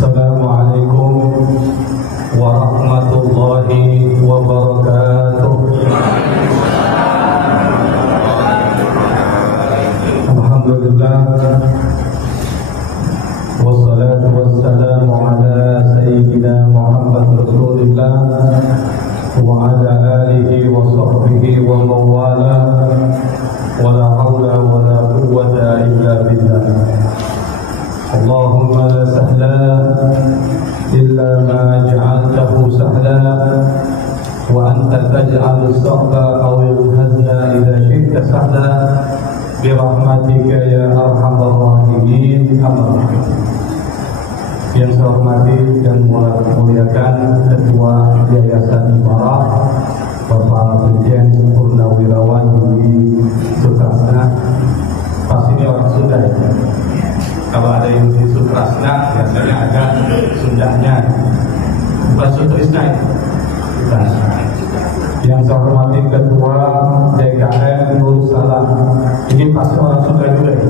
Assalamualaikum warahmatullahi wabarakatuh. Alhamdulillah, wassalatu wassalamu ala sayyidina Muhammad Rasulillah wa ala alihi wa sahbihi wa mawala, wa la hawla wa la quwwata illa billah. Allahumma la sahla illa ma ja'altahu sahla wa anta taj'alus sahla aw al-hazna idza syi'ta sahla bi rahmatika ya arhamar rahimin. Yang saya hormati dan muliakan Ketua Yayasan Imarah Bapak Brigjen Purnawirawan Budi Suprasna. Pas ini orang Sunda ya. Kalau ada yang di Suprasna biasanya ada Sundanya, bukan Sutrisna ya. Bukan. Yang saya hormati Ketua DKM Nur Salam, ini pasti orang Sunda juga ya.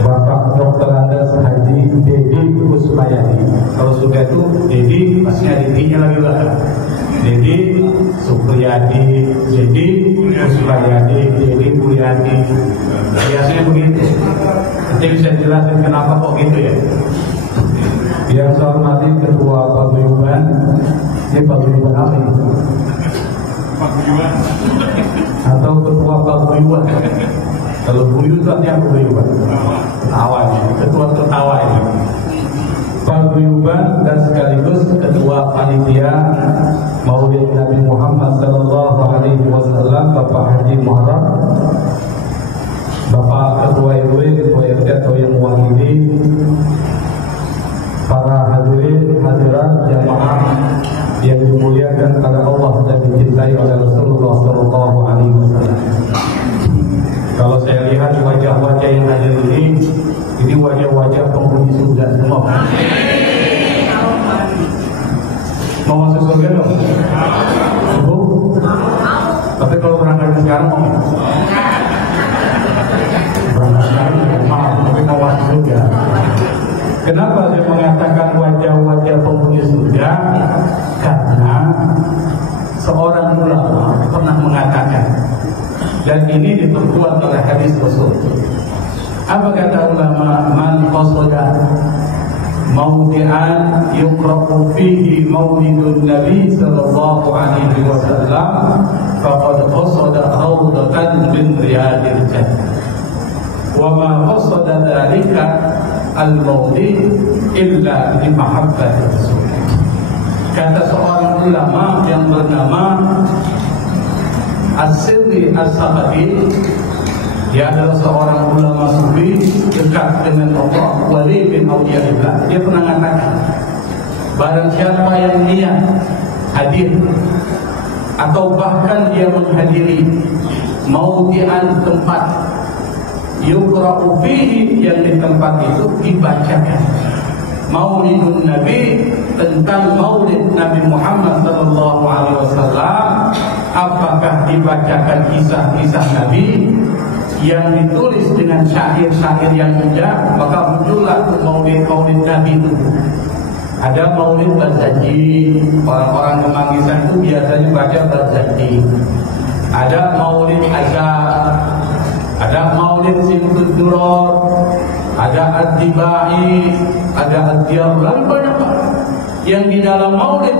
Bapak Dr. Andes Haji Dedi Kusmayadi. Kalau Sunda itu Dedi pasti ada D-nya lagi lah. Dedi Supriyadi, Dedi Kusmayadi, Dedi Kuryadi. Biasanya begitu. Nanti bisa jelasin kenapa kok gitu ya. Yang saya hormati Ketua Paguyuban. Ini Paguyuban apa ini? Paguyuban atau Ketua Paguyuban? Kalau buyu itu artinya Paguyuban. Awal, Ketua tertawa ini. Paguyuban dan sekaligus Ketua Panitia Maulid Nabi Muhammad Sallallahu Alaihi Wasallam Bapak Haji Muharram, Bapak Ketua RW, Ketua RT atau yang mewakili, para hadirin hadirat jamaah yang dimuliakan oleh Allah dan dicintai oleh Rasulullah Sallallahu Alaihi Wasallam. Kalau saya lihat wajah-wajah yang hadir ini wajah-wajah penghuni surga semua. Mau masuk surga dong? Tapi kalau berangkat sekarang mau? Berangkat sekarang maaf, tapi mau masuk surga. Kenapa saya mengatakan wajah-wajah penghuni surga? Karena seorang ulama pernah mengatakan, dan ini diperkuat oleh hadis Rasul. Apa kata ulama? Man qasada mawdi'an yuqra'u fihi maulidun Nabi sallallahu alaihi wasallam faqad qasada rawdatan min riyadil jannah. Wa ma qasada dzalika al-mawdi' illa li mahabbati Rasul. Kata seorang ulama yang bernama As-Sirri As-Sahabi, dia adalah seorang ulama sufi dekat dengan Allah, wali bin awliyaillah. Dia pernah mengatakan, barang siapa yang niat hadir atau bahkan dia menghadiri maudi'an tempat yuqra'u fihi, yang di tempat itu dibacakan Maulidun Nabi, tentang Maulid Nabi Muhammad sallallahu alaihi wasallam, apakah dibacakan kisah-kisah Nabi yang ditulis dengan syair-syair yang indah, maka muncullah Maulid Nabi itu. Ada Maulid Barzanji, orang-orang Kemanggisan itu biasanya baca Barzanji. Ada Maulid Azhar, ada Maulid Simtud Duror, ada Ad-Dibai, ada Ad-Diyar, lalu banyak yang di dalam maulid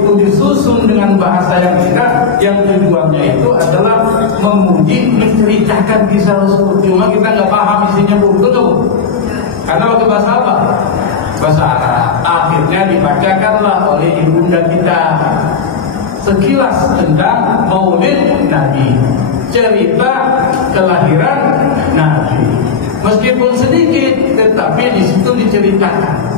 itu disusun dengan bahasa yang indah, yang tujuannya itu adalah memuji, menceritakan kisah Rasul. Cuma kita nggak paham isinya, betul, karena pakai bahasa apa? Bahasa Arab. Akhirnya dibacakanlah oleh ibunda kita sekilas tentang maulid Nabi, cerita kelahiran Nabi. Meskipun sedikit, tetapi di situ diceritakan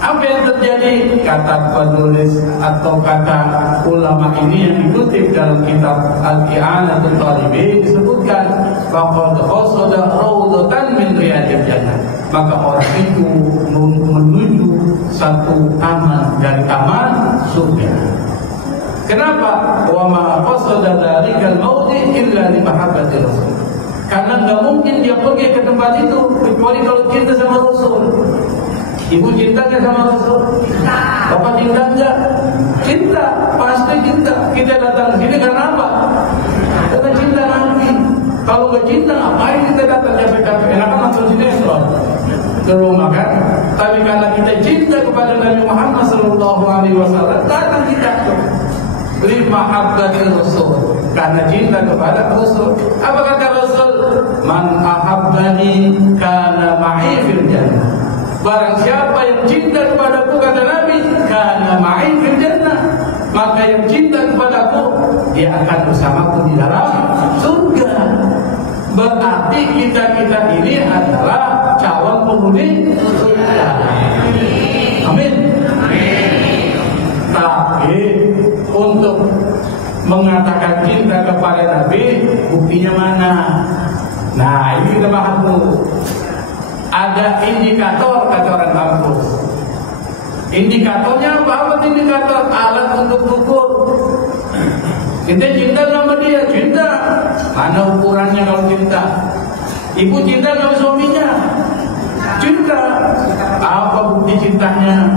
apa yang terjadi. Kata penulis atau kata ulama ini yang dikutip dalam kitab Al-I'anatul Talibin, disebutkan bahwa qasada rawdatan min riyadil jannah, maka orang itu menuju satu taman dari taman surga. Kenapa? Wa ma qasada dzalikal mawdi' illa li mahabbati Rasul. Karena nggak mungkin dia pergi ke tempat itu kecuali kalau cinta sama Rasul. Ibu cintanya sama Rasul? Bapak cinta enggak? Cinta, pasti cinta. Kita datang ke sini karena apa? Karena cinta Nabi. Kalau nggak cinta, ngapain kita datang capek-capek? Enakan langsung sinetron ke rumah kan? Tapi karena kita cinta kepada Nabi Muhammad SAW, datang kita beri mahabbatil Rasul. Karena cinta kepada Rasul. Apa kata Rasul? Man ahabbani kana ma'i fil jannah. Barang siapa yang cinta kepadaku, kata Nabi, kana ma'i fil jannah, maka yang cinta kepadaku, dia akan bersamaku di dalam surga. Berarti kita ini adalah calon penghuni surga. Amin. Tapi untuk mengatakan cinta kepada Nabi, buktinya mana? Nah, ini kita bahas dulu. Ada indikator, kata orang kampus. Indikatornya apa indikator? Alat untuk ukur. Kita cinta sama dia, cinta. Mana ukurannya kalau cinta? Ibu cinta sama suaminya, cinta. Apa bukti cintanya?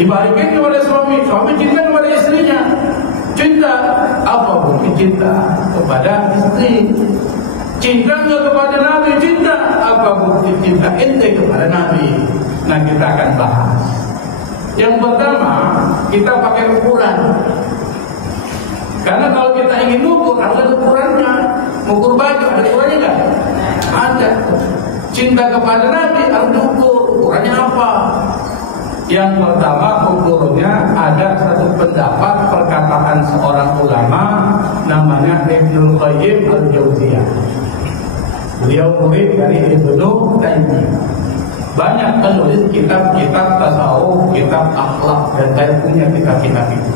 Dibalikin kepada suami, suami cinta kepada istrinya, cinta. Apa bukti cinta kepada istri? Cinta nggak kepada Nabi, cinta. Apa bukti cinta ente kepada Nabi? Nah, kita akan bahas. Yang pertama, kita pakai ukuran. Karena kalau kita ingin ukur, ada ukurannya. Ukur baju, ada ukurannya nggak? Ada. Cinta kepada Nabi harus diukur. Ukurannya apa? Yang pertama, ukurnya ada satu pendapat perkataan seorang ulama namanya Ibnul Qayyim Al-Jauziyah. Beliau murid dari Ibnu Taimiyah. Banyak penulis kitab-kitab tasawuf, kitab akhlak, dan saya punya kitab-kitab itu.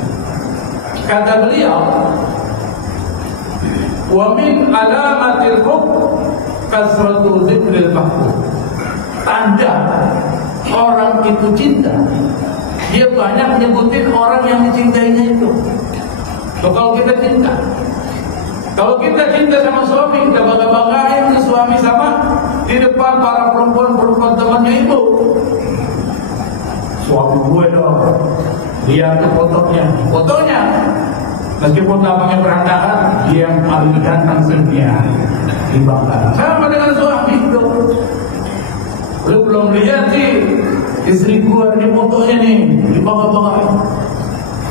Kata beliau, wa min alamatil hub kasratu dzikril mahbub. Tanda orang itu cinta, dia banyak menyebutin orang yang dicintainya itu. Kalau kita cinta, kalau kita cinta sama suami, kita bangga-banggain suami sama di depan para perempuan-perempuan temannya itu. Suami gue dong, lihat fotonya. Meskipun tampaknya berantakan, dia yang paling ganteng sedunia, dibanggakan. Sama dengan suami itu. Lu belum lihat sih istri gue di fotonya nih, dibangga-banggain.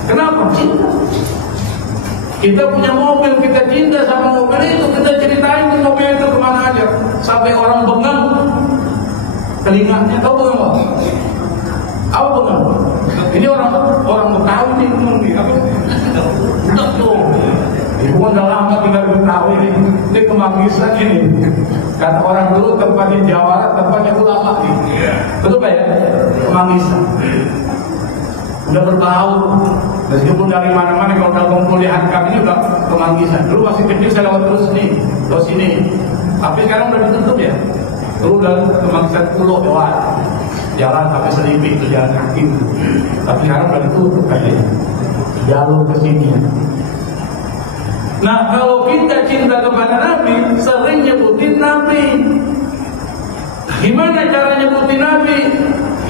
Kenapa? Cinta. Kita punya mobil, kita cinta sama mobil itu, kita ceritain di mobil itu kemana aja, sampai orang bengang telinganya. Tahu bengang? Apa bengang? Ini orang Betawi nih, ngomong nih, apa? Udah tuh, ibu udah lama tinggal di Betawi nih, ini kemanggisan ini. Kata orang dulu tempatnya Jawa, tempatnya ulama nih. Betul ya? Kemanggisan. Udah berbau, meskipun dari mana-mana kalau udah kumpul di Hankam ini udah kemanggisan. Dulu masih kecil saya lewat terus nih, terus sini. Tapi sekarang udah ditutup ya. Dulu udah kemanggisan pulau lewat, jalan sampai Selipi itu jalan kaki. Tapi sekarang udah ditutup kayaknya. Jalur ke sini. Nah, kalau kita cinta kepada Nabi, sering nyebutin Nabi. Gimana cara nyebutin Nabi?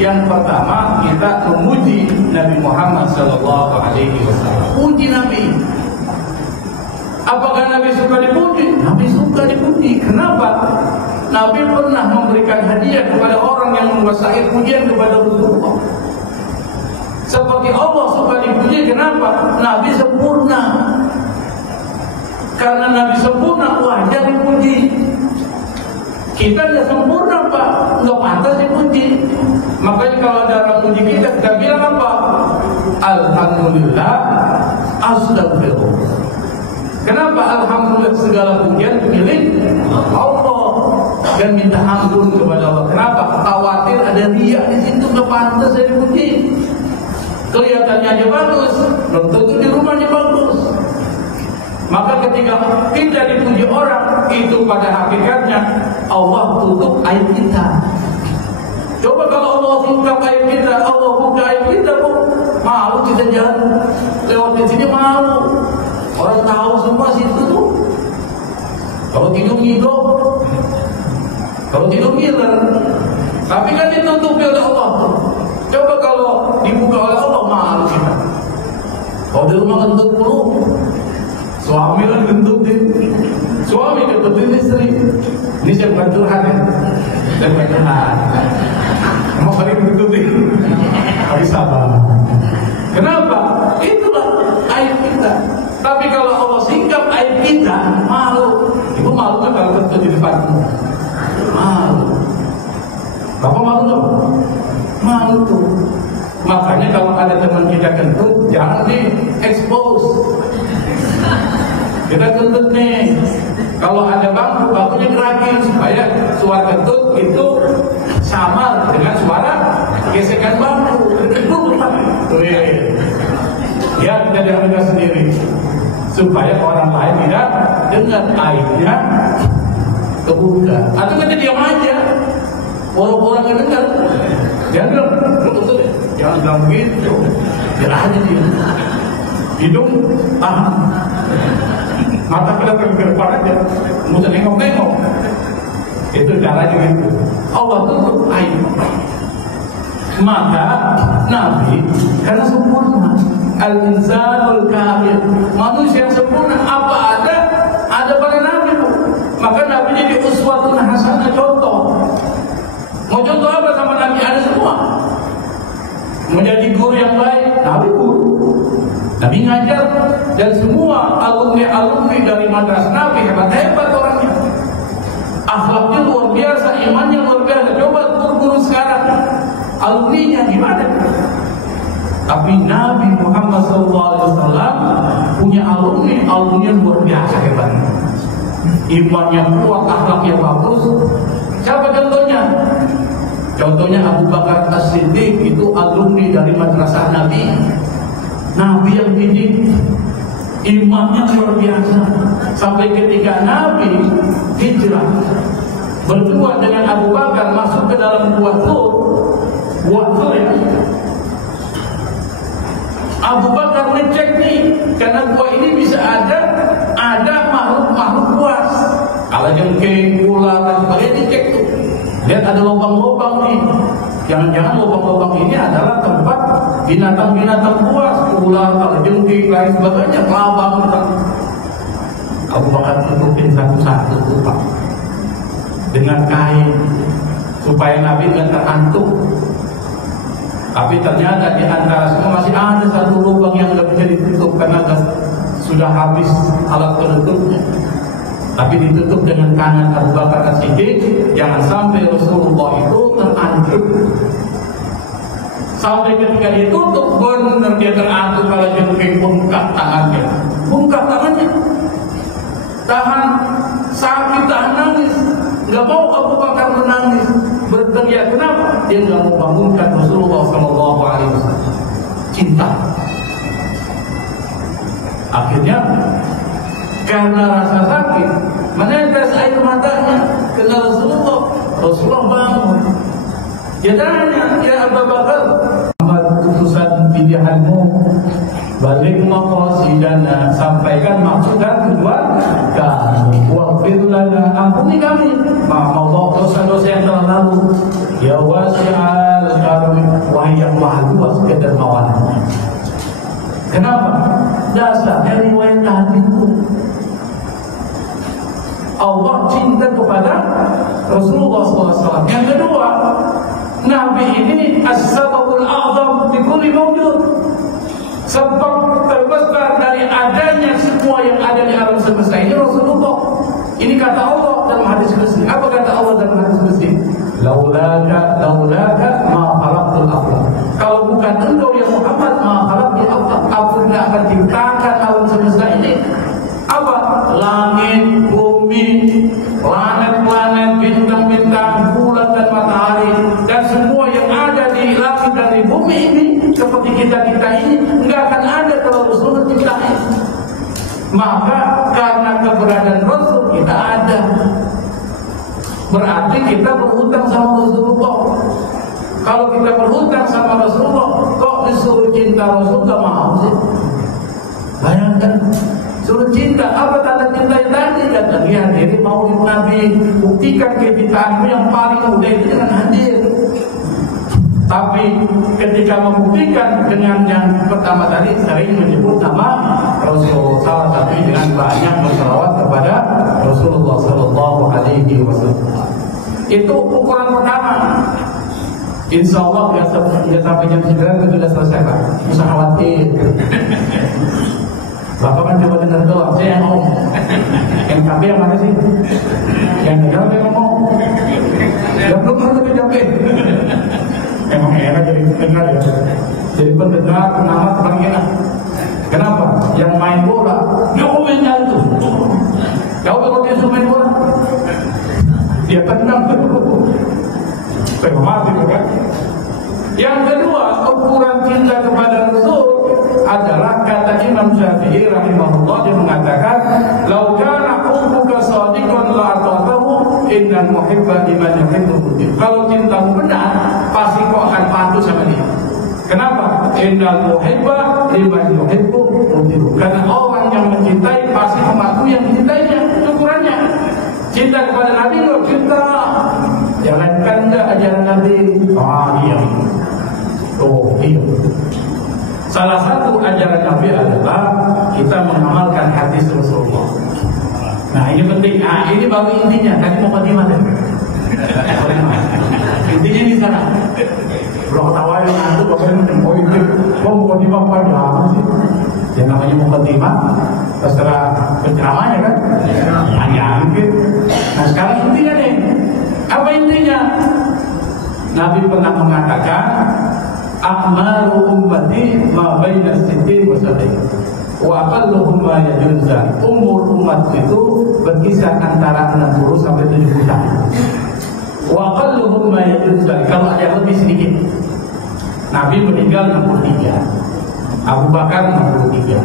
Yang pertama, kita memuji Nabi Muhammad SAW. Puji Nabi. Apakah Nabi suka dipuji? Nabi suka dipuji. Kenapa? Nabi pernah memberikan hadiah kepada orang yang menguasai pujian kepada Rasulullah. Seperti Allah suka dipuji. Kenapa? Nabi sempurna. Karena Nabi sempurna, wajar dipuji. Kita tidak sempurna, Pak, nggak pantas dipuji. Makanya kalau ada orang puji kita bilang apa? Alhamdulillah, astagfirullah. Kenapa alhamdulillah, segala pujian milik Allah, dan minta ampun kepada Allah. Kenapa? Khawatir ada riya di situ, nggak pantas saya dipuji. Kelihatannya aja bagus, belum tentu di rumahnya bagus. Maka ketika kita dipuji orang, itu pada hakikatnya Allah tutup aib kita. Coba kalau Allah tutup aib kita, Allah buka aib kita, malu kita jalan lewat di sini, malu. Orang tahu semua situ tuh. Kalau tidur ngiler, Tapi kan ditutupi oleh Allah. Coba kalau dibuka oleh Allah, malu kita. Kalau di rumah kentut dulu, suami kan kentut diri, suami kentutin istri. Ini saya bukan curhat ya, saya bukan curhat. Emang sering kentut diri, harus sabar. Kenapa? Itulah aib kita. Tapi kalau Allah singkap aib kita, malu. Ibu malu kan kalau kentut di depanmu? Malu. Bapak malu dong? Malu tuh. Makanya kalau ada teman kita kentut, jangan di-expose. Kita kentut nih. Kalau ada bangku, bangkunya gerakin supaya suara kentut itu sama dengan suara gesekan bangku. Ya, kita dengar sendiri supaya orang lain tidak dengar aibnya kebuka. Atau kita diam aja, orang-orang yang dengar. Jangan betul deh, jangan bilang begitu. Biar aja dia. Hidung mata kita ke depan aja, mau nengok-nengok. Itu caranya gitu. Allah tutup aib. Maka Nabi karena sempurna, al-insanul kamil, manusia yang sempurna, apa ada pada Nabi bu. Maka Nabi jadi uswatun hasanah, contoh. Mau contoh apa sama Nabi? Ada semua. Menjadi guru yang baik, Nabi guru. Nabi ngajar, dan semua alumni dari madrasah Nabi hebat-hebat orangnya. Akhlaknya luar biasa, imannya luar biasa. Coba guru-guru sekarang, alumninya gimana? Tapi Nabi Muhammad SAW punya alumni luar biasa hebat. Imannya kuat, akhlaknya bagus. Siapa contohnya? Contohnya Abu Bakar As-Siddiq, itu alumni dari madrasah Nabi. Nabi yang didik, imannya luar biasa. Sampai ketika Nabi hijrah berdua dengan Abu Bakar masuk ke dalam Gua Tur ya. Abu Bakar ngecek nih, karena gua ini bisa ada makhluk buas. Kalau jengking, ular dan sebagainya dicek tuh. Lihat ada lubang-lubang nih. Jangan-jangan lubang-lubang ini adalah tempat binatang-binatang buas, ular, kalajengking, lain sebagainya, kelabang. Abu Bakar tutupin satu-satu tuh Pak, dengan kain supaya Nabi nggak terantuk. Tapi ternyata di antara semua masih ada satu lubang yang nggak bisa ditutup karena sudah habis alat penutupnya. Tapi ditutup dengan kanan Abu Bakar As-Siddiq, jangan sampai Rasulullah itu terantuk. Sampai ketika ditutup, benar dia terantuk, kalau jengking bengkak tangannya, tahan sakit, tahan nangis. Nggak mau Abu Bakar menangis, berteriak. Kenapa? Dia nggak mau bangunkan Rasulullah SAW. Cinta. Akhirnya karena rasa sakit menetes air matanya ke Rasulullah bangun. Dia tanya, ya Abu Bakar, utusan pilihanmu, balik maqasidana, sampaikan maksud dan tujuan kami. Waghfir lana, ampuni kami, maaf Allah dosa-dosa yang telah lalu. Ya wasi'al karami, wahai yang maha luas kedermawanannya. Kenapa? Dasarnya riwayat hadis itu. Allah cinta kepada Rasulullah SAW. Yang kedua, Nabi ini as-sababul a'zam di kulli mawjud. Sebab terbesar dari adanya semua yang ada di alam semesta ini Rasulullah. Ini kata Allah dalam hadis qudsi. Apa kata Allah dalam hadis qudsi? Laulaka ma khalaqtul aflaq. Kalau bukan engkau ya Muhammad, ma khalaqtul aflaq, aku tidak akan ciptakan alam semesta ini. Apa? Langit, bumi, planet-planet, bintang-bintang, bulan dan matahari, dan semua yang ada di langit dan di bumi ini, seperti kita ini, nggak akan ada kalau Rasul ciptain. Maka karena keberadaan Rasul kita ada. Berarti kita berhutang sama Rasulullah. Kalau kita berhutang sama Rasulullah, kok disuruh cinta Rasul gak mau sih? Bayangkan, suruh cinta, apa tanda cinta yang tadi? Kata dia, diri mau Nabi, buktikan kecintaanmu yang paling mudah itu dengan hadir. Tapi ketika membuktikan dengan yang pertama tadi sering menyebut nama Rasul, salah satu dengan banyak berselawat kepada Rasulullah Sallallahu Alaihi Wasallam. Itu ukuran pertama. Insya Allah ya sampai jam 9 itu sudah selesai Pak. Usah khawatir. Bapak kan coba dengar doang, saya yang ngomong. NKB yang mana sih? Yang negara yang ngomong. Ya belum tapi capek. Emang enak jadi pendengar ya. Jadi pendengar nama paling enak. Kenapa? Yang main bola, dia komennya itu. Kau kalau dia main bola, dia tenang tuh. Mati kan? Yang kedua, ukuran cinta kepada Rasul adalah kata Imam Syafi'i rahimahullah, dia mengatakan, "Lau kana hubbuka shadiqan la ata'tahu innal muhibba liman yuhibbu." Kalau cintamu benar, pasti kau akan patuh sama dia. Kenapa? Innal muhibba liman yuhibbu. Karena orang yang mencintai pasti mematuhi yang dicintainya. Ukurannya. Cinta kepada Nabi lo cinta. Jalankan dah ajaran Nabi. Diam. Diam. Salah satu ajaran Nabi adalah kita mengamalkan hadis Rasulullah. Nah ini penting. Ini baru intinya. Tadi mau mukadimah deh. Intinya di sana. Kalau ketawa yang nanti bapaknya mau ikut, mau mukadimah apa sih? Yang namanya mukadimah, terserah penceramahnya kan? Hanya mungkin. Nah sekarang intinya nih. Apa intinya? Nabi pernah mengatakan, "A'malu ummati ma baina sittin wa sab'in. Wa aqalluhum ma yajuzan." Umur umat itu berkisar antara 60 sampai 70 tahun. Wa aqalluhum ma yajuzan. Kalau ada lebih sedikit. Nabi meninggal 63. Abu Bakar 63.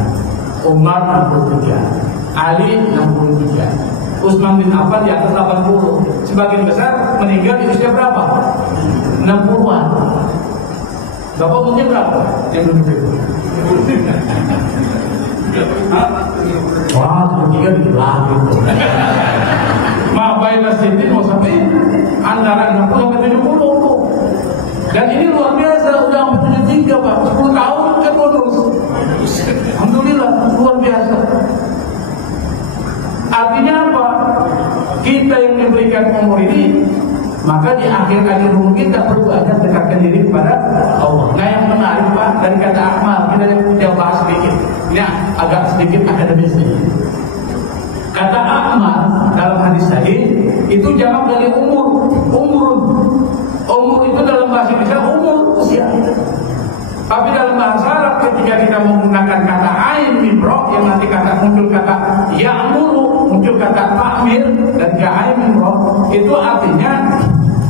Umar 63. Ali 63. Utsman bin Affan di atas 80. Sebagian besar meninggal di usia berapa? 60-an. Bapak umurnya berapa? Yang itu. Wah, 73 dibilang gitu. Ma'baina sittin mau sampai antara 60 sampai 70 tuh. Dan ini luar biasa, udah sampai 73 Pak. 10 tahun kan bonus. Alhamdulillah, luar biasa. Artinya apa? Kita yang diberikan umur ini, maka di akhir-akhir umur kita perlu agar dekatkan diri kepada Allah. Nah yang menarik Pak, dari kata amal, kita bahas sedikit. Ini agak sedikit akademis. Kata amal dalam hadis tadi itu jamak dari umur. Umur itu dalam bahasa Indonesia umur, usia. Tapi dalam bahasa Arab ketika kita menggunakan kata ain mimro, yang nanti muncul kata ya'muru, muncul kata ta'mir dan ain mimro, itu artinya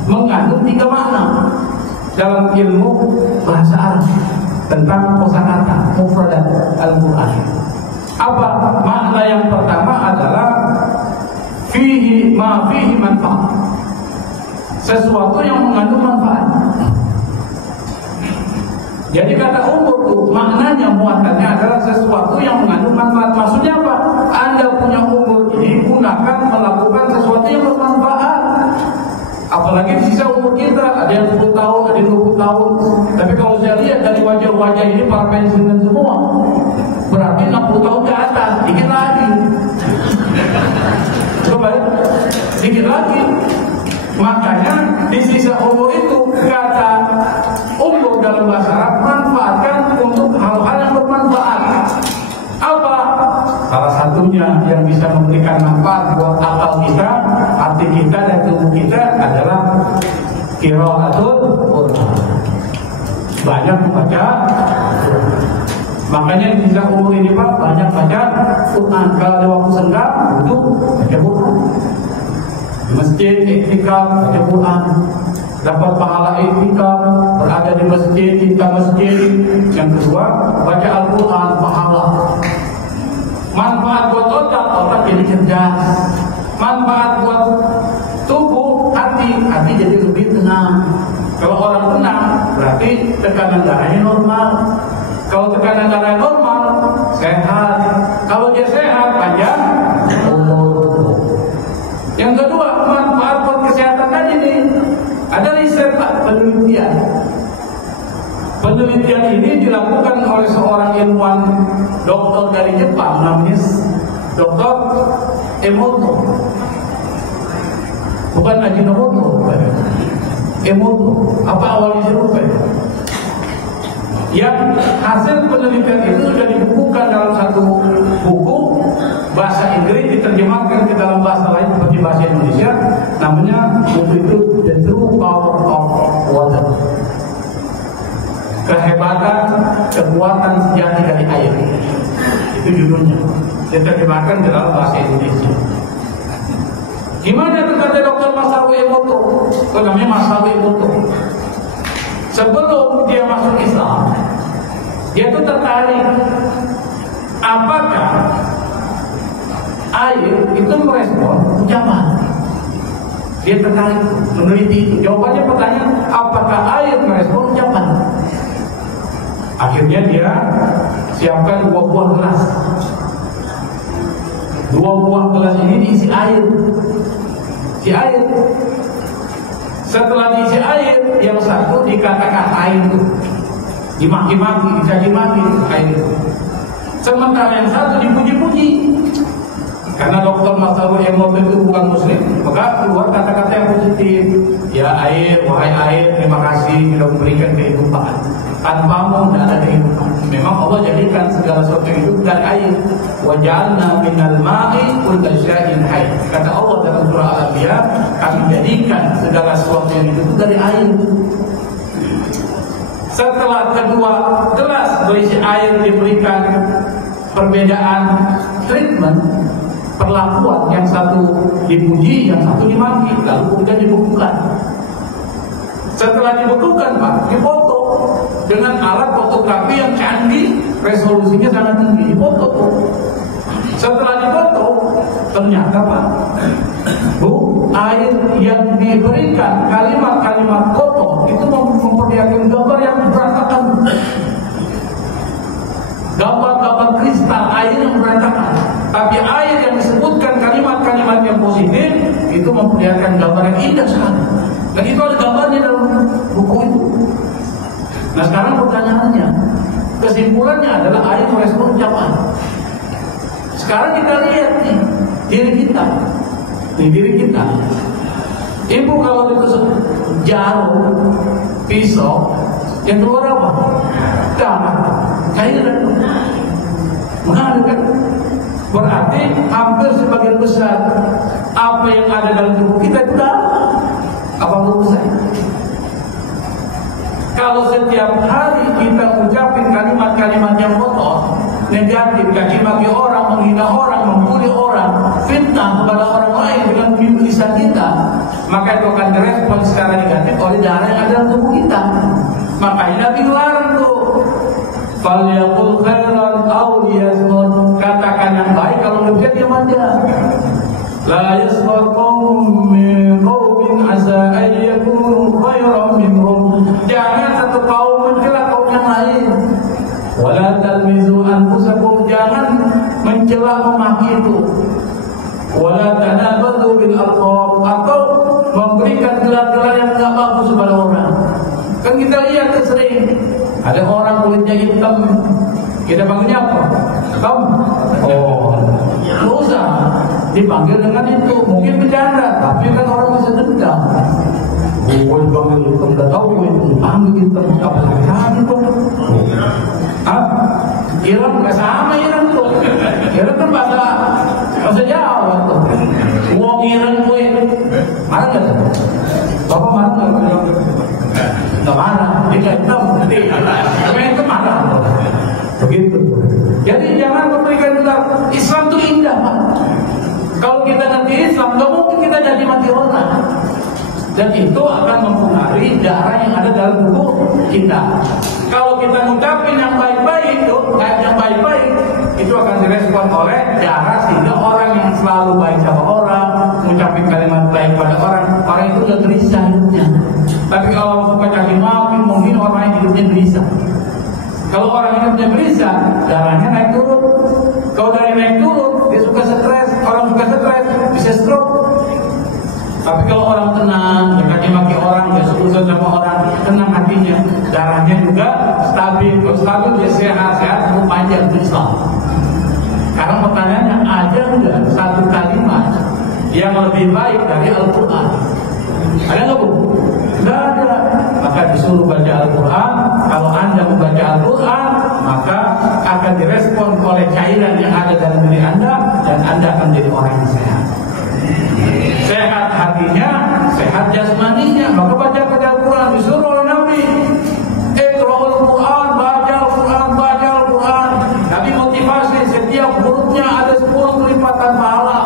mengandung 3 makna dalam ilmu bahasa Arab tentang kosakata mufradat Al-Qur'an. Apa makna yang pertama adalah fihi manfaat, sesuatu yang mengandung manfaat. Jadi kata umur itu maknanya muatannya adalah sesuatu yang mengandung manfaat. Maksudnya apa? Anda punya umur ini gunakan melakukan sesuatu yang bermanfaat. Apalagi di sisa umur kita, ada yang 10 tahun, ada yang 20 tahun. Tapi kalau saya lihat dari wajah-wajah ini para pensiunan semua, berarti 60 tahun ke atas, dikit lagi. Coba ya, dikit lagi. Makanya di sisa umur itu kata umur dalam bahasa Arab manfaatkan untuk hal-hal yang bermanfaat. Apa? Salah satunya yang bisa memberikan manfaat buat akal kita, hati kita dan tubuh kita adalah qiraatul Qur'an. Banyak membaca Quran. Makanya di sisa umur ini Pak banyak baca Quran. Kalau ada waktu senggang duduk baca Quran. Di masjid iktikaf baca Quran. Dapat pahala iktikaf, berada di masjid, cinta masjid. Yang kedua, baca Al-Quran, pahala. Manfaat buat otak jadi cerdas. Manfaat buat tubuh, hati jadi lebih tenang. Kalau orang tenang, berarti tekanan darahnya normal. Kalau tekanan darahnya normal, sehat. Kalau dia sehat, panjang umur. Yang kedua, manfaat buat kesehatan tadi nih. Ada riset Pak, penelitian. Penelitian ini dilakukan oleh seorang ilmuwan dokter dari Jepang namanya Dr. Emoto. Bukan Ajinomoto, bukan. Emoto. Apa awalnya saya lupa? Yang hasil penelitian itu sudah dibukukan dalam satu buku bahasa Inggris, diterjemahkan ke dalam bahasa lain seperti bahasa Indonesia. Namanya buku itu The True Power of Water. Kehebatan, kekuatan sejati dari air. Itu judulnya. Diterjemahkan ke dalam bahasa Indonesia. Gimana itu kata Dr. Masaru Emoto? Itu namanya Masaru Emoto. Sebelum dia masuk Islam, dia itu tertarik apakah air itu merespon ucapan. Dia tertarik meneliti itu. Jawabannya pertanyaan, apakah air merespon ucapan? Akhirnya dia siapkan 2 buah gelas. 2 buah gelas ini diisi air. Si air. Setelah diisi air, yang satu dikata-katain itu, dimaki-maki, dicaci-maki air itu. Sementara yang satu dipuji-puji. Karena Dr. Masaru Emoto itu bukan muslim, maka keluar kata-kata yang positif. Ya air, wahai air, terima kasih sudah memberikan kehidupan. Tanpamu tidak ada kehidupan. Memang Allah jadikan segala sesuatu hidup dari air. Wa ja'alna minal ma'i kulla syai'in hayy. Kata Allah dalam surah Al-Anbiya, kami jadikan segala sesuatu yang hidup dari air. Setelah kedua gelas berisi air diberikan perbedaan treatment, perlakuan, yang satu dipuji, yang satu dimaki, lalu kemudian dibekukan. Setelah dibekukan, Pak, difoto dengan alat fotografi yang canggih, resolusinya sangat tinggi, difoto. Setelah difoto, ternyata Pak, Bu, air yang diberikan kalimat-kalimat kotor itu memperlihatkan gambar yang berantakan. Gambar-gambar kristal air yang berantakan. Tapi air yang disebutkan kalimat-kalimat yang positif itu memperlihatkan gambar yang indah sekali. Dan itu ada gambarnya dalam buku itu. Nah sekarang pertanyaannya, kesimpulannya adalah air merespon ucapan. Sekarang kita lihat nih, diri kita. Nih diri kita. Ibu kalau ditusuk jarum, pisau, yang keluar apa? Darah. Cairan. Mengalir kan? Berarti hampir sebagian besar apa yang ada dalam tubuh kita itu darah. Apa menurut saya? Kalau setiap hari kita ucapin kalimat-kalimat yang kotor, negatif, caci maki orang, menghina orang, membuli orang, fitnah kepada orang lain dengan lisan kita, maka itu akan direspon secara negatif oleh darah yang ada dalam tubuh kita. Makanya Nabi larang tuh, falyaqul khairan aw liyasmut, katakan yang baik, kalau nggak bisa diam aja. La yasmut qawmun min qawmin asa an yakunu khairan minhum. Jangan satu kaum mencela kaum yang lain. Wala talmizu anfusakum, jangan mencela memaki itu. Wala tanabadu bil alqab, atau memberikan gelar-gelar yang enggak bagus kepada orang. Kan kita lihat sering ada orang kulitnya hitam, kita panggilnya apa? Hitam. Oh, nggak usah dipanggil dengan itu, mungkin bercanda, tapi kan orang bisa dendam. Oh, dipanggil hitam, nggak tahu itu panggil hitam, apa lagi tuh? Ah, Irang nggak sama Irang tuh. Irang kan bahasa Jawa tuh. Wong Irang tuh, marah nggak? Bapak marah nggak? Nggak marah, dia nggak hitam, nanti itu marah. Begitu. Jadi jangan memberikan gelar. Islam itu indah, Pak. Kalau kita ngerti Islam, nggak mungkin kita jadi mati orang. Dan itu akan mempengaruhi darah yang ada dalam tubuh kita. Kalau kita ngucapin yang baik-baik itu, yang baik-baik, itu akan direspon oleh darah, sehingga orang yang selalu baik sama orang, mengucapin kalimat baik pada orang itu udah gelisah hidupnya. Tapi kalau suka caci maki, mungkin orang yang hidupnya gelisah. Kalau orang hidupnya gelisah, darahnya naik turun. Kalau darahnya naik turun, dia suka stres. Orang suka stres, bisa stroke. Tapi kalau orang tenang, dia caci maki orang, dia suka sama orang, tenang hatinya, darahnya juga stabil. Kalau stabil dia sehat-sehat, umur panjang itu Islam. Sekarang pertanyaannya, ada nggak satu kalimat yang lebih baik dari Al-Quran? Ada nggak Bu? Nggak ada. Maka disuruh baca Al-Quran. Kalau Anda membaca Al-Quran, maka akan direspon oleh cairan yang ada dalam diri Anda, dan Anda akan menjadi orang yang sehat. Sehat hatinya, sehat jasmaninya. Maka baca Al-Quran, disuruh oleh Nabi. Iqra'ul Quran, baca Al-Quran, baca Al-Quran. Nabi motivasi, setiap hurufnya ada 10 kelipatan pahala.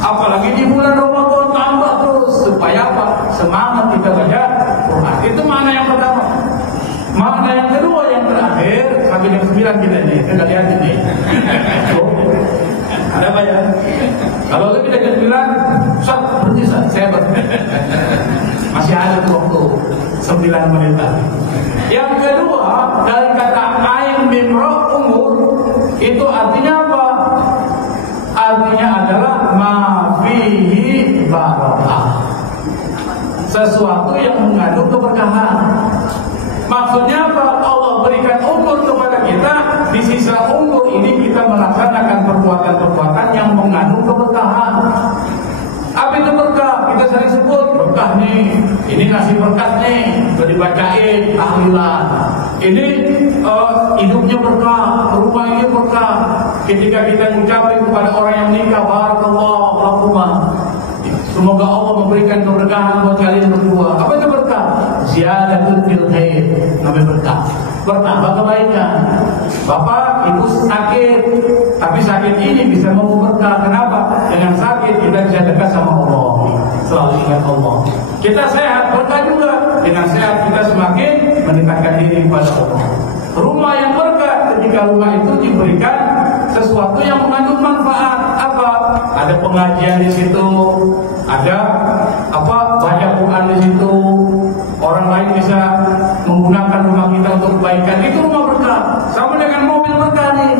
Apalagi di bulan Ramadan tambah terus. Supaya apa? Semangat kita baca Quran. Itu makna yang pertama. Makna yang kedua, yang terakhir, sampai jam 9 kita ini, kita lihat ini. Ada apa ya? Kalau kita jam 9, berhenti saya berhenti. Masih ada waktu 9 menit lagi. Yang kedua, dari kata ain mimro umur, itu artinya apa? Artinya adalah ma fihi barakah. Sesuatu yang mengandung keberkahan. Maksudnya apa? Allah berikan umur kepada kita. Di sisa umur ini kita melaksanakan perbuatan-perbuatan yang mengandung keberkahan. Apa itu berkah? Kita sering sebut berkah nih. Ini ngasih berkat nih, sudah dibacain tahlilan. Ini hidupnya berkah, rumah ini berkah. Ketika kita mengucapkan kepada orang yang menikah, barakallahu lakuma, semoga Allah memberikan keberkahan buat kalian berdua. Apa itu berkah? Ziyadatul fil khair, namanya berkah. Bertambah kebaikan. Bapak, ibu sakit, tapi sakit ini bisa membawa berkah. Kenapa? Dengan sakit kita bisa dekat sama Allah. Selalu ingat Allah. Kita sehat, berkah juga. Dengan sehat kita semakin mendekatkan diri kepada Allah. Rumah yang berkah, ketika rumah itu diberikan sesuatu yang mengandung manfaat. Apa? Ada pengajian di situ, ada baca Quran di situ. Orang lain bisa menggunakan rumah kita untuk kebaikan. Itu rumah berkah. Sama dengan mobil berkah nih.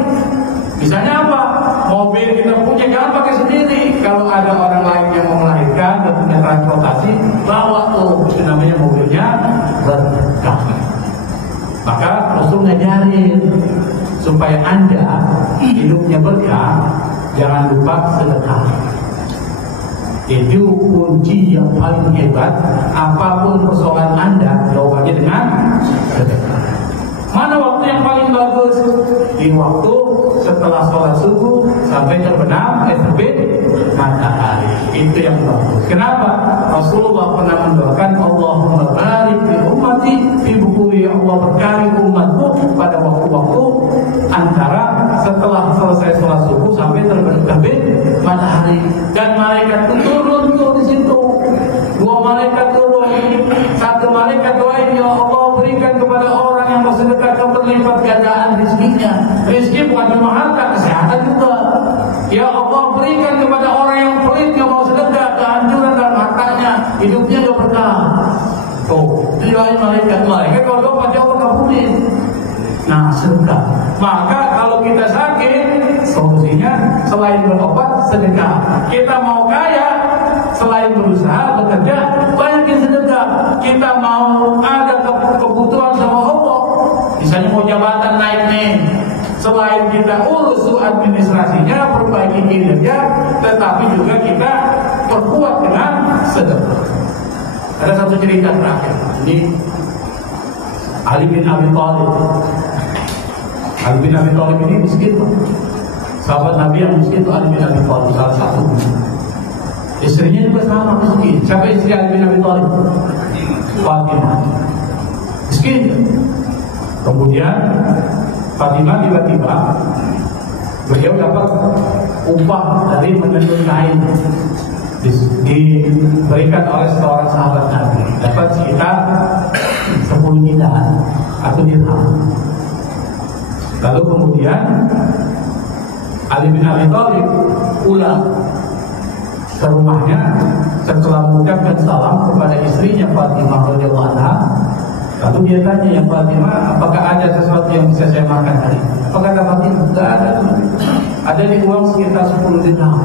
Misalnya apa? Mobil kita punya, jangan pakai sendiri. Kalau ada orang lain yang mau melahirkan dan punya transportasi, bawa tuh. Itu namanya mobilnya berkah. Maka Rasul ngajarin supaya Anda hidupnya berkah, jangan lupa sedekah. Itu kunci yang paling hebat. Apapun persoalan Anda, jawabannya dengan sedekah. Mana waktu yang paling bagus? Di waktu setelah sholat subuh sampai terbenam terbit matahari. Itu yang bagus. Kenapa? Rasulullah pernah mendoakan, Allahumma barik fi ummati fi bukuri. Allah berkahi umatku pada waktu-waktu antara setelah selesai sholat subuh sampai terbit matahari. Dan malaikat turun di situ. 2 malaikat turun. 1 malaikat doain, ya Allah berikan kepada orang yang bersedekah kau berlipat gandaan rizkinya. Rizki bukan cuma harta, kesehatan juga. Ya Allah berikan kepada orang yang pelit, yang mau sedekah, kehancuran dalam hartanya, hidupnya gak berkah. Tuh, doain malaikat kalau doa pasti Allah kabulin. Nah, sedekah. Maka kalau kita sakit, solusinya selain berobat, sedekah. Kita mau kaya, selain berusaha bekerja, banyakin sedekah. Kita mau ada kebutuhan sama Allah, misalnya mau jabatan naik nih, selain kita urus administrasinya, perbaiki kinerja, tetapi juga kita perkuat dengan sedekah. Ada satu cerita terakhir. Ini Ali bin Abi Thalib. Ali bin Abi Thalib ini miskin, sahabat Nabi yang miskin itu Ali bin Abi Thalib salah satu. Istrinya juga sama miskin. Siapa istri Ali bin Abi Thalib? Fatimah. Miskin. Kemudian Fatimah tiba-tiba beliau dapat upah dari menenun kain, diberikan oleh seorang sahabat Nabi, dapat sekitar 10 dinar atau dirham. Lalu kemudian Ali bin Abi Thalib pulang ke rumahnya setelah mengucapkan salam kepada istrinya Fatimah radhiyallahu anha. Lalu dia tanya, yang Fatimah, apakah ada sesuatu yang bisa saya makan hari ini? Apa kata Fatimah? Tidak ada. Ada di uang sekitar 10 dinar.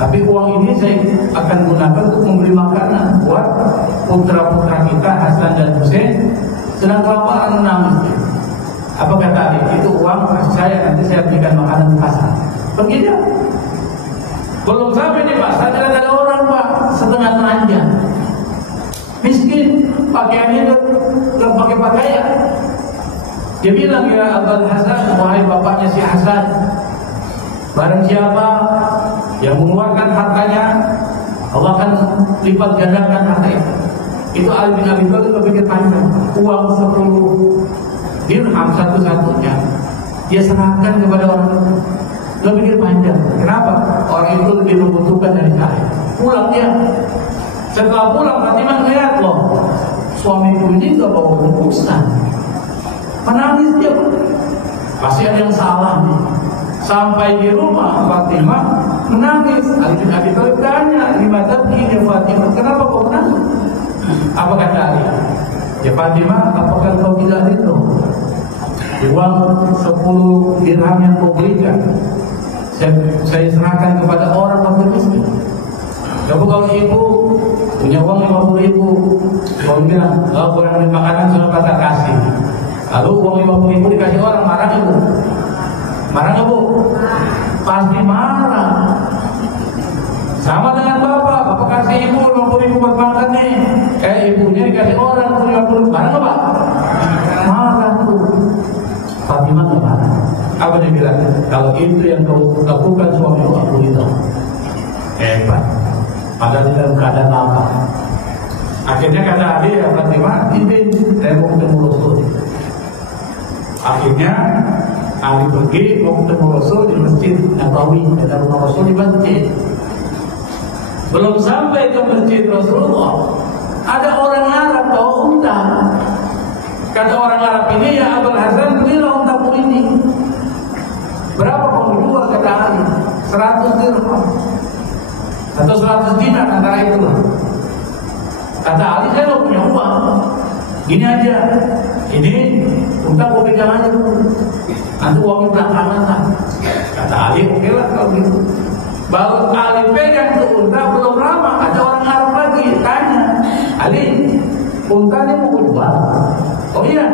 Tapi uang ini saya akan gunakan untuk membeli makanan buat putra-putra kita Hasan dan Husain sedang kelaparan. uang, kasih saya, nanti saya berikan makanan di pasar. Pergi dia. Belum sampai di pasar, ada orang Pak, setengah telanjang, miskin, pakaiannya nggak pakai pakaian. Dia bilang, ya Abul Hasan, wahai bapaknya si Hasan, barang siapa yang mengeluarkan hartanya, Allah akan lipat gandakan harta itu. Itu Ali bin Abi Thalib berpikir panjang. Uang 10 dirham satu-satunya dia serahkan kepada orang itu. Dia pikir panjang. Kenapa? Orang itu lebih membutuhkan dari saya. Pulang dia. Setelah pulang Fatimah melihat, loh, suamiku ini gak bawa bungkusan. Menangis dia. Pasti ada yang salah nih. Sampai di rumah Fatimah menangis. Ali bin Abi Thalib tanya, "Lima tabki ya Fatimah? Kenapa kau menangis?" Apa kata Ali? Ya Fatimah, apakah kau tidak rindu uang 10 dirham yang kau berikan saya serahkan kepada orang fakir miskin? Ya Bu, kalau ibu punya uang 50.000, kau bilang, kalau kurang beli makanan sudah kata kasih. Lalu uang 50.000 dikasih orang, marah ibu? Marah nggak Bu? Pasti marah. Sama dengan bapak kasih ibu 50.000 buat makan nih, ibunya dikasih orang 50.000, marah nggak Pak? Marah tuh. Fatimah nggak marah. Apa dia bilang? Kalau itu yang kau lakukan suami aku itu hebat. Padahal dalam keadaan apa? Akhirnya kata Ali, ya Fatimah, ini saya mau ketemu Rasul. Akhirnya Ali pergi mau ketemu Rasul di Masjid Nabawi, ada rumah Rasul di masjid. Belum sampai ke masjid Rasulullah, ada orang Arab bawa unta. Kata orang Arab ini, ya Abul Hasan, belilah untaku ini. Berapa kau jual? Kata Ali, 100 dirham atau 100 dinar, antara itu. Kata Ali, saya mau punya uang. Gini aja, ini unta kau pegang aja dulu, nanti uangnya belakangan lah. Kata Ali, oke lah kalau gitu. Baru Ali pegang tuh unta, belum lama ada orang Arab lagi tanya, Ali, untanya mau jual? Oh iya,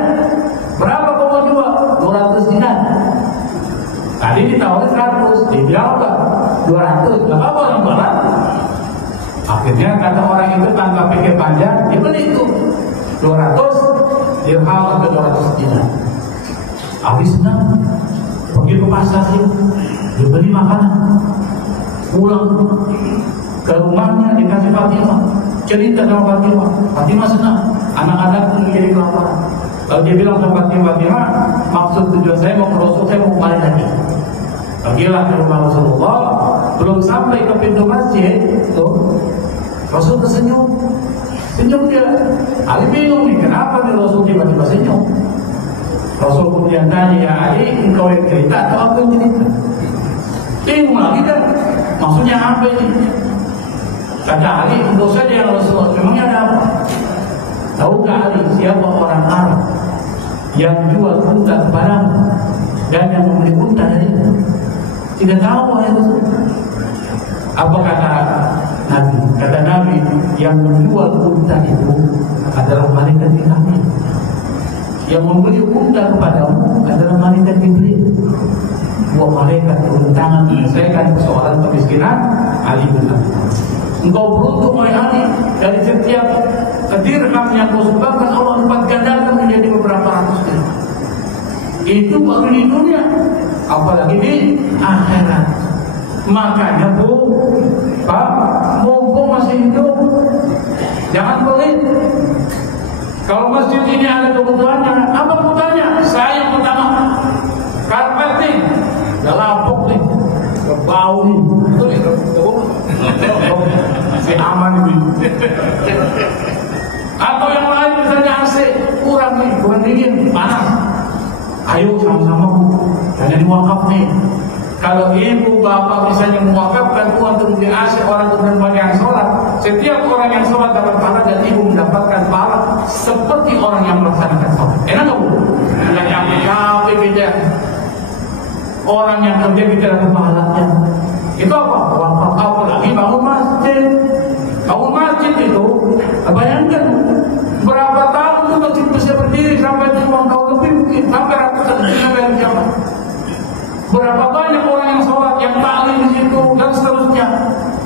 berapa kau mau jual? 200 dinar. Tadi ditawarin 100, dia bilang apa? 200, gak apa-apa orang jualan. Akhirnya kata orang itu tanpa pikir panjang, dia beli itu 200 dirham atau 200 dinar. Ali senang, pergi ke pasar sih, dia beli makanan. Pulang ke rumahnya dikasih Fatimah, cerita sama Fatimah. Fatimah senang, anak-anak pun menjadi kelaparan. Kalau dia bilang sama Fatimah, maksud tujuan saya mau ke Rasul, saya mau kembali lagi. Pergilah ke rumah Rasulullah, belum sampai ke pintu masjid, tuh Rasul tersenyum, senyum dia. Ali bingung nih, kenapa nih Rasul tiba-tiba senyum? Rasul kemudian tanya, ya Ali, engkau yang cerita atau aku yang cerita? Bingung lagi kan, maksudnya apa ini? Kata Ali, untuk saja ya Rasulullah, memangnya ada apa? Tahukah Ali siapa orang Arab yang jual unta kepadamu dan yang membeli unta darimu? Tidak tahu oleh Rasul. Apa kata Nabi? Kata Nabi, yang menjual unta itu adalah malaikat kami. Yang membeli unta kepadamu adalah malaikat Jibril. Dua malaikat turun tangan menyelesaikan persoalan kemiskinan Ali bin Abi Thalib. Engkau beruntung wahai Ali, dari setiap dirham yang kau sumbangkan Allah lipat gandakan menjadi beberapa ratus dirham. Itu baru di dunia, apalagi di akhirat. Makanya Bu, Pak, mumpung masih hidup, jangan pelit. Kalau masjid ini ada kebutuhannya, apa kebutuhannya? Saya yang pertama, carpeting, udah lapuk nih, bau nih, itu nih, masih aman nih. Atau yang lain misalnya AC kurang nih, kurang dingin, panas. Ayo sama-sama Bu, jangan diwakaf nih. Kalau ibu bapak misalnya mewakafkan uang untuk beli AC, orang kemudian banyak sholat, setiap orang yang sholat dapat pahala dan ibu mendapatkan pahala seperti orang yang melaksanakan sholat. Enak nggak Bu? Dengan yang capek beda. Orang yang kerja kita dapat pahalanya. Itu apa? Wakaf. Apalagi bangun masjid. Bangun masjid itu, bayangkan berapa tahun itu masjid bisa berdiri sampai 5 tahun lebih mungkin, sampai ratusan tahun. Berapa banyak orang yang sholat, yang taklim di situ dan seterusnya.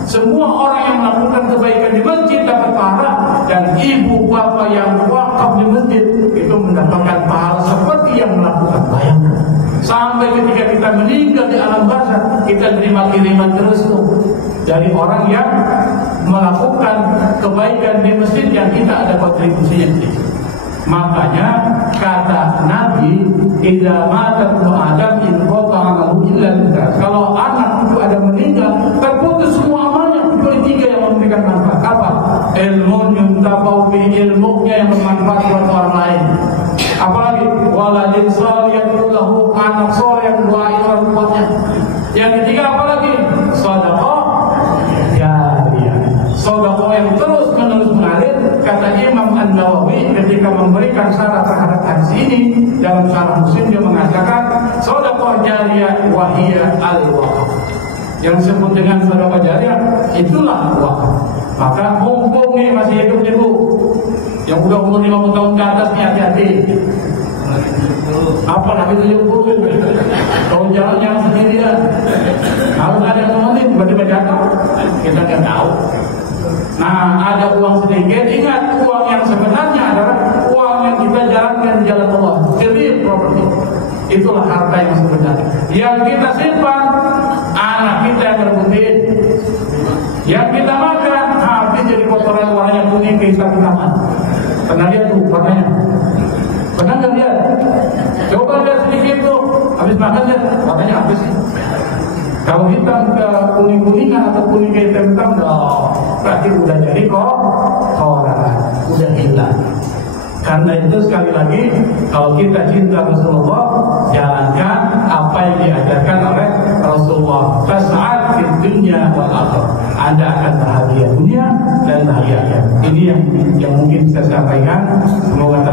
Semua orang yang melakukan kebaikan di masjid dapat pahala, dan ibu bapak yang wakaf di masjid itu mendapatkan pahala seperti yang melakukan bayang. Sampai ketika kita meninggal di alam barzakh, kita terima kiriman terus tuh dari orang yang melakukan kebaikan di masjid yang kita ada kontribusinya di situ. Makanya kata Nabi, idza mata ibnu Adam inqata amaluhu illa bi'ah. Kalau anak itu ada meninggal, terputus semua amalnya kecuali 3 yang memberikan manfaat. Apa? Ilmu yuntafa'u bi, ilmunya yang bermanfaat buat orang lain. Apalagi waladin shalih lahu, anak soleh yang doain orang tuanya. Yang ketiga apalagi? Sedekah jariyah. Sedekah yang terus menerus mengalir. Kata Imam An-Nawawi ketika memberikan syarat terhadap hadis ini dalam Syarah Muslim, dia mengatakan sedekah jariyah wa hiya al-waqf. Yang disebut dengan sedekah jariyah itulah wakaf. Maka mumpung nih masih hidup nih Bu, yang udah umur 50 tahun ke atas nih, hati-hati. Apa lagi 70? Kalau jalan-jalan sendirian, harus ada yang nemenin, tiba-tiba jatuh, kita nggak tahu. Nah, ada uang sedikit, ingat uang yang sebenarnya adalah uang yang kita jalankan di jalan Allah, real property. Itulah harta yang sebenarnya. Yang kita simpan, anak kita yang rebutin. Yang kita makan, habis jadi kotoran warnanya kuning ke Islam taman. Pernah lihat tuh warnanya? Pernah nggak lihat? Coba lihat sedikit tuh, habis makan lihat warnanya apa sih? Kalau hitam ke kuning-kuningan atau kuning ke hitam-hitam, berarti udah jadi kotoran, udah hilang. Karena itu sekali lagi, kalau kita cinta Rasulullah, jalankan apa yang diajarkan oleh Rasulullah. Fas'ad fid dunya wal akhirah. Anda akan bahagia dunia dan bahagia akhirat. Ini yang mungkin saya sampaikan. Semoga